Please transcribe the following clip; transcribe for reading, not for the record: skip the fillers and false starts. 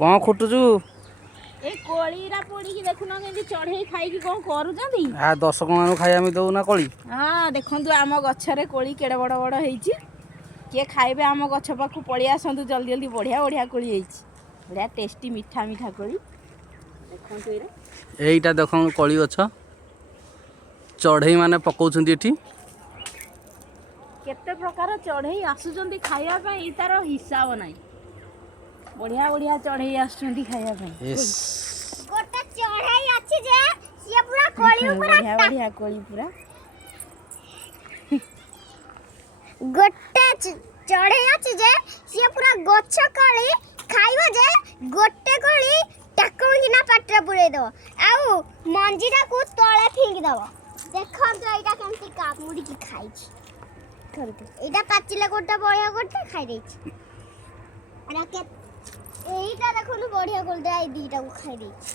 कौन खोटुचु ए कोळीरा पोड़ी देखुना केंदी चढ़ई खाई की कोन करूजंदी आ 10 टका खाइया में दउ ना कोली। हां देखंतु आम गछरे कोली केड़े बड़ बड़ हेइची के खाइबे आम गछ पाखु पळि आसंतु जल्दी जल्दी बढ़िया बढ़िया कोली हेइची बढ़िया टेस्टी मीठा मीठा कोली देखंतु एरे एईटा देखो कोली गछ चढ़ई माने पकाउछंती एठी केते प्रकार चढ़ई आसुचंदी खाइया पई तार हिसाब नाही बढ़िया बढ़िया चढ़ई आसुचंदी खाइया पई यस गोटे चढ़ई अछि जे से पूरा कोली ऊपर बढ़िया बढ़िया कोली पूरा गोटे चढ़ई अछि जे से पूरा गछ कोली खाइबो जे गोटे कोली टाको किना पाटरे पुरै दो आउ मंजीरा को तळे फिंगी दबो देखो तो एटा केमती कामुडी की खाइ छी करके एटा पाचिला गोटा बळिया गोटा खाइ दै छी एटा के एटा देखो बढ़िया गोल दे आई दीटा को खाइ दै छी।